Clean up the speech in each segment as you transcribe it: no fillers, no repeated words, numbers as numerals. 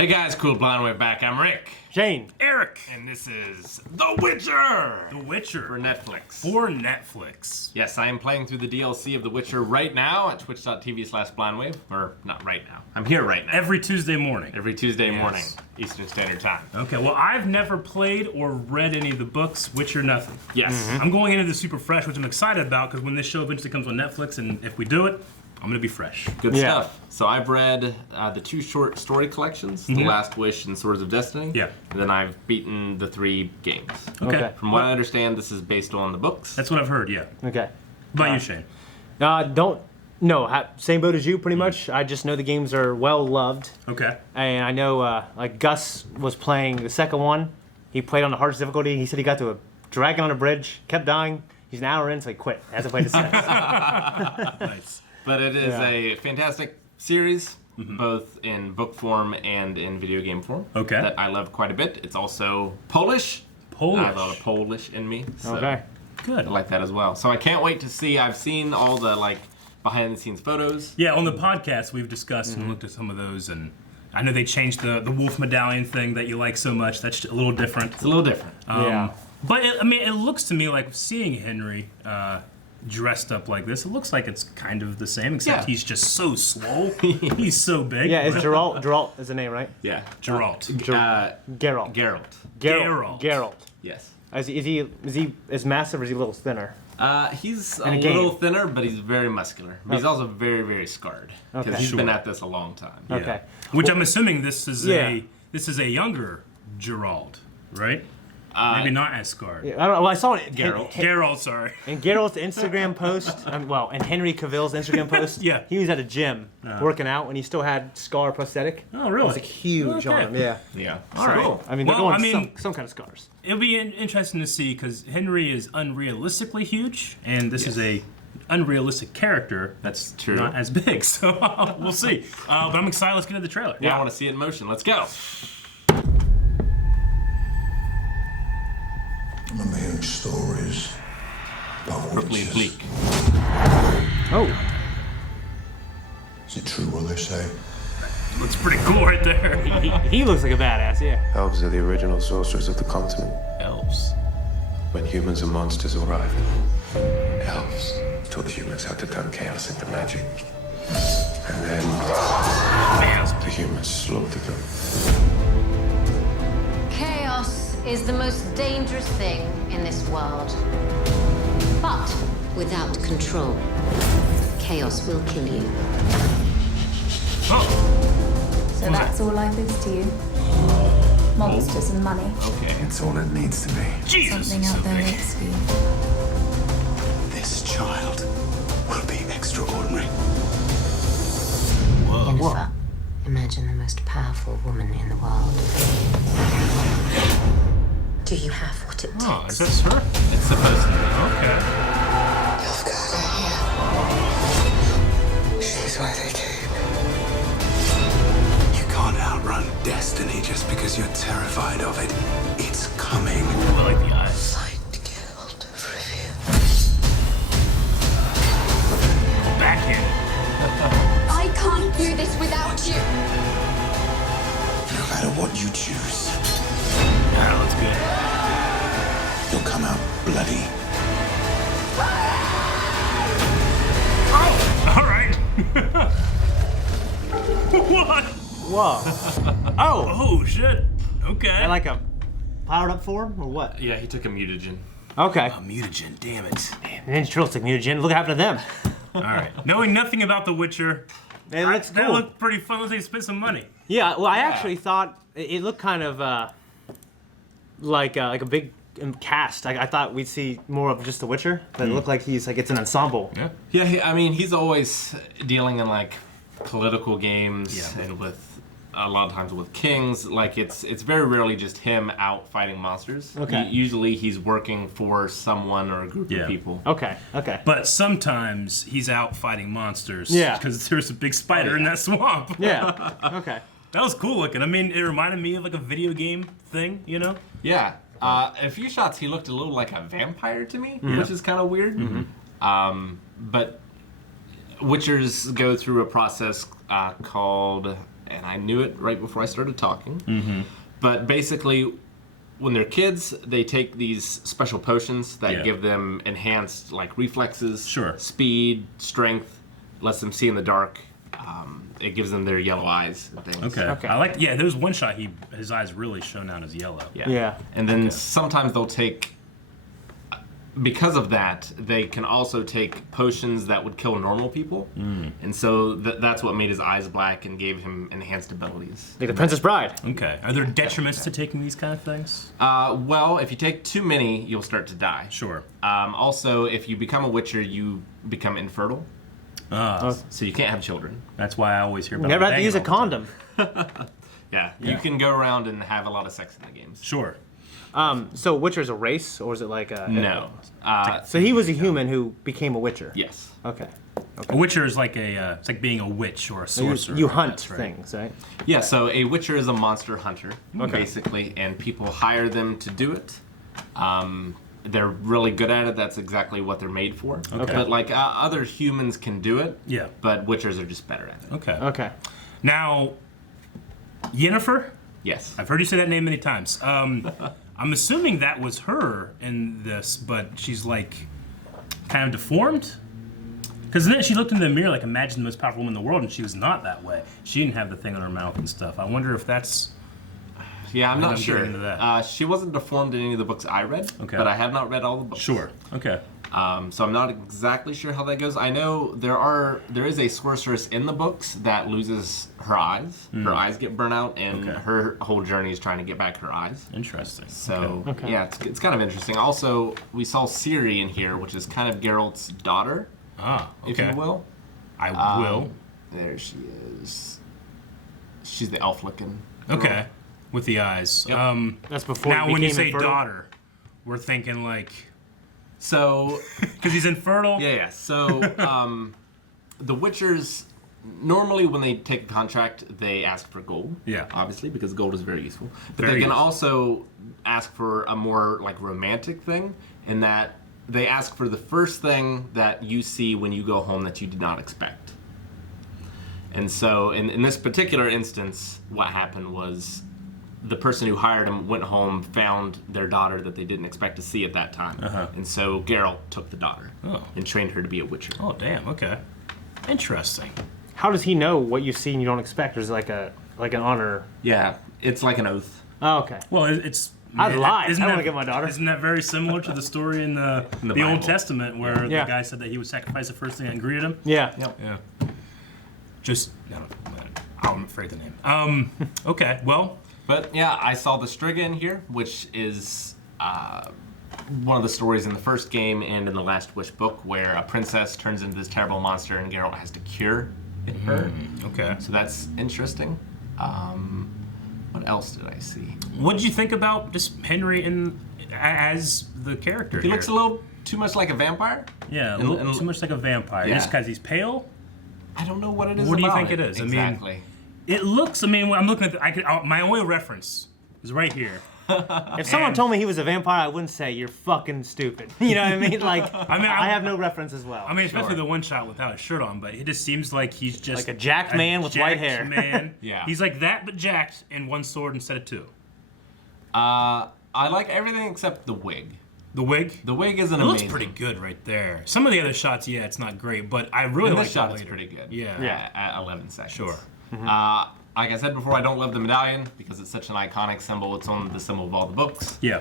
Hey guys, Cool Blind Way back. I'm Rick. Shane. Eric. And this is The Witcher! The Witcher. For Netflix. For Netflix. Yes, I am playing through the DLC of The Witcher right now at twitch.tv/blindwave. Or, not right now. I'm here right now. Every Tuesday morning. Every Tuesday morning, Eastern Standard Time. Okay, well, I've never played or read any of the books, Witcher nothing. Yes. I'm going into this super fresh, which I'm excited about, because when this show eventually comes on Netflix, and if we do it, I'm going to be fresh. Good stuff. So I've read the 2 short story collections, The Last Wish and Swords of Destiny. Yeah. And then I've beaten the 3 games. Okay. From what I understand, this is based on the books. That's what I've heard, yeah. Okay. What about you, Shane? Same boat as you, pretty much. I just know the games are well loved, Okay. and I know like Gus was playing the second one. He played on the hardest difficulty. He said he got to a dragon on a bridge, kept dying. He's an hour in, so he quit. Hasn't played it since. Nice. But it is a fantastic series, both in book form and in video game form. Okay. That I love quite a bit. It's also Polish. Polish. I have a lot of Polish in me. So Okay. Good. I like that as well. So I can't wait to see. I've seen all the behind the scenes photos. Yeah, on the podcast, we've discussed and looked at some of those, and I know they changed the wolf medallion thing that you like so much. That's a little different. It's a little different. But it looks to me like seeing Henry dressed up like this, it looks like it's kind of the same, except he's just so slow. He's so big. Yeah, it's Geralt. Geralt is the name, right? Yeah. Geralt. Geralt. Geralt. Geralt. Yes. Is he as massive or is he a little thinner? He's a a little game. thinner, but he's very muscular. But he's also very, very scarred. Because Okay. he's been at this a long time. Yeah. Okay. Which I'm assuming this is Yeah. a younger Geralt, right? Maybe not as scarred. I don't know. Well, I saw it. Geralt, sorry. In Geralt's Instagram post, in Henry Cavill's Instagram post, Yeah. he was at a gym working out, and he still had scar prosthetic. Oh, really? It was like huge on him. Yeah. Yeah. All right. Cool. I mean, they're Well, going I mean- some kind of scars. It'll be interesting to see because Henry is unrealistically huge, and this is a unrealistic character That's true. not as big. So we'll see. But I'm excited. Let's get into the trailer. Yeah, I want to see it in motion. Let's go. I remember hearing stories about Brooklyn witches. Bleak. Oh. Is it true what they say? Looks pretty cool right there. He looks like a badass, yeah. Elves are the original sorcerers of the continent. Elves. When humans and monsters arrived, elves taught humans how to turn chaos into magic. And then the humans slaughtered them. Chaos is the most dangerous thing in this world. But without control, chaos will kill you. So that's all life is to you? Monsters and money. Okay. It's all it needs to be. Jesus. Something out there waits for you. This child will be extraordinary. Jennifer, imagine the most powerful woman in the world. Do you have what it takes? Oh, is this her? It's supposed to be. Okay. You've got her here. She's why they came. You can't outrun destiny just because you're terrified of it. It's coming. I like the eyes. Find Guild of Rivia. Backhand. I can't do this without you. No matter what you choose, That looks good. you'll come out bloody. All right. What? Whoa. Oh. Oh shit. Okay. And like a powered up form or what? Yeah, he took a mutagen. Okay. A mutagen. Damn it. Ninja Turtles took mutagen. Look what happened to them. All right. Knowing nothing about The Witcher, It looks that cool. looked pretty fun. Let's say spend some money. Yeah. Well, I actually thought it looked kind of like a big cast. I thought we'd see more of just The Witcher, but it looked like it's an ensemble. Yeah. Yeah, I mean, he's always dealing in political games and with a lot of times with kings. It's very rarely just him out fighting monsters. Okay. Usually he's working for someone or a group Yeah. of people. Okay. Okay. But sometimes he's out fighting monsters. Yeah. Because there's a big spider in that swamp. Yeah. Okay. That was cool looking. I mean, it reminded me of like a video game thing, you know? Yeah. A few shots he looked a little like a vampire to me, which is kind of weird. But Witchers go through a process called and I knew it right before I started talking. But basically, when they're kids, they take these special potions that give them enhanced like reflexes, speed, strength, lets them see in the dark. It gives them their yellow eyes and things. Okay. I like. Yeah, there was one shot. His eyes really shone out as yellow. Yeah. And then sometimes they'll take. Because of that, they can also take potions that would kill normal people, and so that's what made his eyes black and gave him enhanced abilities. Like the Princess Bride. Okay. Are there detriments to taking these kind of things? Well, if you take too many, you'll start to die. Sure. Also, if you become a Witcher, you become infertile. So you can't have children. That's why I always hear about. Never have to use a condom. Yeah, you can go around and have a lot of sex in the games. Sure. So Witcher's a race, or is it like a... No. So he was a human who became a Witcher? Yes. Okay. A Witcher is like it's like being a witch or a sorcerer. You hunt things, right? Yeah, so a Witcher is a monster hunter, basically, and people hire them to do it. They're really good at it. That's exactly what they're made for. Okay. But like other humans can do it. Yeah. But Witchers are just better at it. Okay. Okay. Now, Yennefer? Yes. I've heard you say that name many times. I'm assuming that was her in this, but she's like kind of deformed? Because then she looked in the mirror like, imagine the most powerful woman in the world, and she was not that way. She didn't have the thing on her mouth and stuff. I wonder if that's... Yeah, I'm not getting sure. into that. She wasn't deformed in any of the books I read, but I have not read all the books. Sure. Okay. So I'm not exactly sure how that goes. I know there is a sorceress in the books that loses her eyes. Her eyes get burnt out, and her whole journey is trying to get back her eyes. Interesting. So yeah, it's kind of interesting. Also, we saw Ciri in here, which is kind of Geralt's daughter, if you will. I will. There she is. She's the elf-looking girl. Okay. With the eyes. Yep. That's before now, he when you became say infertile? daughter, we're thinking like... So... Because he's infertile? Yeah. So, the Witchers, normally when they take a contract, they ask for gold. Yeah. Obviously, because gold is very useful. But Very they can useful. also ask for a more, like, romantic thing, in that they ask for the first thing that you see when you go home that you did not expect. And so, in this particular instance, what happened was the person who hired him went home, found their daughter that they didn't expect to see at that time. And so Geralt took the daughter and trained her to be a Witcher. Oh, damn. Okay. Interesting. How does he know what you see and you don't expect? Or is it like an honor? Yeah, it's like an oath. Oh, okay. Well, it's... I'd lie. Isn't I don't that- want to get my daughter. Isn't that very similar to the story in the Bible. Old Testament where the Yeah. guy said that he would sacrifice the first thing that greeted him? Yeah. Yeah. Just... No, I'm afraid of the name. Okay, well... But yeah, I saw the Striga in here, which is one of the stories in the first game and in the Last Wish book, where a princess turns into this terrible monster and Geralt has to cure her. Okay. So that's interesting. What else did I see? What did you think about just Henry as the character He looks a little too much like a vampire. Yeah, and- too much like a vampire. Yeah. Just because he's pale? I don't know what it is. What do you about think it is? I mean- Exactly. It looks, when I'm looking at my only reference is right here. If someone told me he was a vampire, I wouldn't say you're fucking stupid. You know what I mean? Like, I have no reference as well. I mean, especially the one shot without his shirt on, but it just seems like he's just... Like a jacked man with white hair. Man. Yeah. He's like that, but jacked, and one sword instead of two. I like everything except the wig. The wig? The wig isn't It looks amazing. pretty good right there. Some of the other shots, yeah, it's not great, but I really And like this shot that is later. pretty good. Yeah. At 11 seconds. Sure. Like I said before, I don't love the medallion because it's such an iconic symbol. It's on the symbol of all the books. Yeah.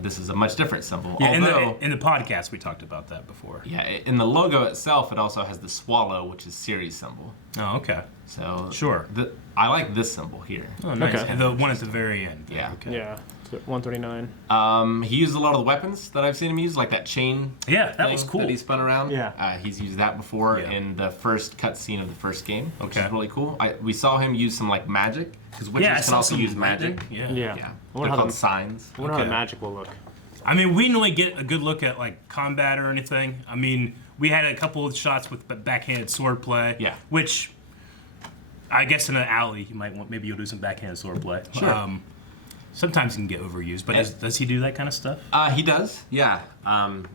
This is a much different symbol. Yeah, Although, in the podcast, we talked about that before. yeah, in the logo itself, it also has the swallow, which is Ciri's symbol. Oh, okay. So Sure. I like this symbol here. Oh, nice. Okay. And the one at the very end. Yeah. Okay. Yeah. 139. He used a lot of the weapons that I've seen him use, like that chain. Yeah, that thing was cool. That he spun around. Yeah. He's used that before Yeah. in the first cutscene of the first game, which Okay. is really cool. We saw him use some like magic because witches Yeah, I can saw also some use magic. lightning. Yeah. Yeah. Yeah, I they're wonder how called the, signs. I wonder how the Okay. magic will look. I mean, we didn't really get a good look at like combat or anything. I mean, we had a couple of shots with backhanded swordplay. Yeah. Which, I guess in an alley, you might want maybe you'll do some backhanded swordplay. Sure. sometimes can get overused. But does he do that kind of stuff? He does, yeah.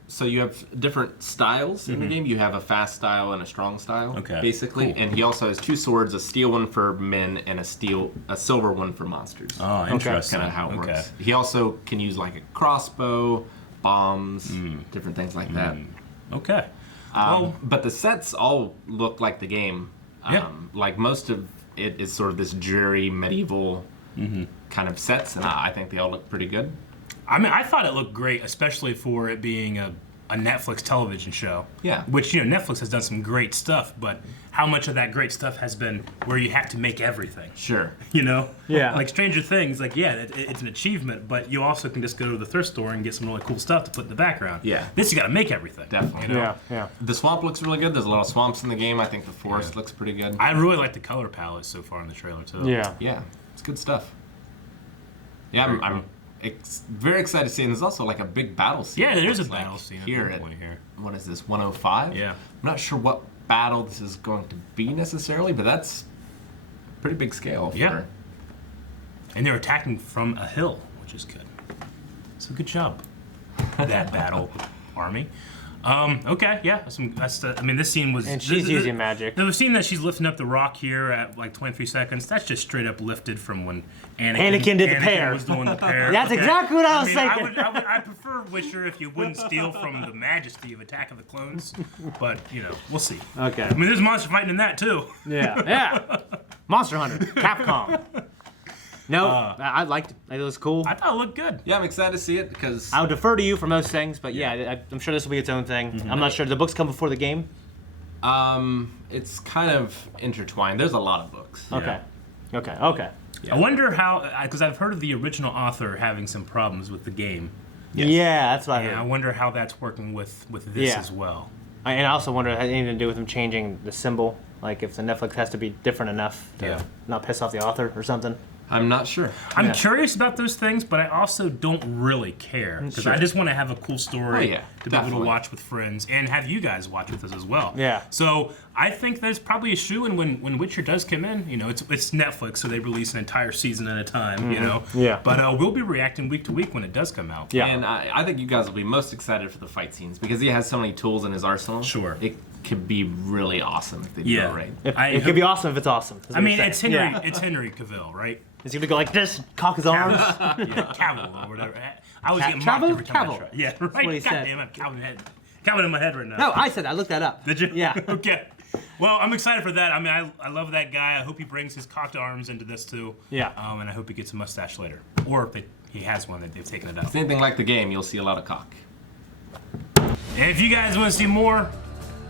So you have different styles in the game. You have a fast style and a strong style, basically. Cool. And he also has 2 swords, a steel one for men and a silver one for monsters. Oh, interesting. That's kind of how it works. He also can use like a crossbow, bombs, different things like that. Okay. But the sets all look like the game. Like most of it is sort of this dreary medieval kind of sets, and I think they all look pretty good. I mean, I thought it looked great, especially for it being a Netflix television show. Yeah. Which, you know, Netflix has done some great stuff, but how much of that great stuff has been where you have to make everything? Sure. You know? Yeah. Like Stranger Things, like, yeah, it's an achievement, but you also can just go to the thrift store and get some really cool stuff to put in the background. Yeah. This, you gotta make everything. Definitely. You know? Yeah. The swamp looks really good. There's a lot of swamps in the game. I think the forest looks pretty good. I really like the color palette so far in the trailer, too. Yeah. Yeah, it's good stuff. Yeah, I'm very excited to see. And there's also like a big battle scene. Yeah, there is a Looks like battle scene here. at one point here. What is this? 105. Yeah. I'm not sure what battle this is going to be necessarily, but that's pretty big scale. Yeah. And they're attacking from a hill, which is good. So good job, that battle army. Okay, yeah. I mean, this scene was. And she's using magic. The scene that she's lifting up the rock here at like 23 seconds. That's just straight up lifted from when Anakin did the pear. was doing the pear. That's exactly what I was thinking. I prefer Witcher if you wouldn't steal from the majesty of Attack of the Clones, but you know, we'll see. Okay. I mean, there's monster fighting in that too. Yeah. Monster Hunter, Capcom. No, I liked it. It was cool. I thought it looked good. Yeah, I'm excited to see it because I'll defer to you for most things, but yeah, I'm sure this will be its own thing. I'm not sure. The books come before the game? it's kind of intertwined. There's a lot of books. Okay. Okay. Yeah. I wonder how, because I've heard of the original author having some problems with the game. Yes. Yeah, that's what I And I heard. wonder how that's working with this Yeah. as well. And I also wonder if it had anything to do with him changing the symbol. Like if the Netflix has to be different enough to not piss off the author or something. I'm not sure. I'm curious about those things, but I also don't really care because Sure. I just want to have a cool story yeah, to be able to definitely. watch with friends and have you guys watch with us as well. Yeah. So I think there's probably a shoe-in when Witcher does come in. You know, it's Netflix, so they release an entire season at a time. You know. Yeah. But we'll be reacting week to week when it does come out. Yeah. And I think you guys will be most excited for the fight scenes because he has so many tools in his arsenal. Sure. It could be really awesome if they do Yeah. it right. It could be awesome if it's awesome. I mean, it's Henry. Yeah. It's Henry Cavill, right? Is he gonna go like this, cock his arms? Yeah, Cavill or whatever. I always get mocked Cavill? every time I Cavill. try. Yeah, what he right. God said. damn it, Calvin in my head right now. No, I said that. I looked that up. Did you? Yeah. Okay. Well, I'm excited for that. I mean, I love that guy. I hope he brings his cocked arms into this too. Yeah. And I hope he gets a mustache later, or if he has one that they've taken it out. If it's anything like the game, you'll see a lot of cock. And if you guys want to see more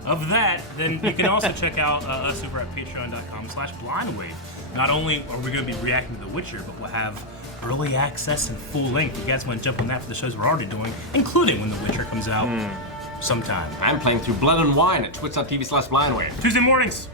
of that, then you can also check out us over at patreon.com/blindwave. Not only are we going to be reacting to The Witcher, but we'll have early access and full length. If you guys want to jump on that for the shows we're already doing, including when The Witcher comes out sometime. I'm playing through Blood and Wine at twitch.tv/blindwave. Tuesday mornings.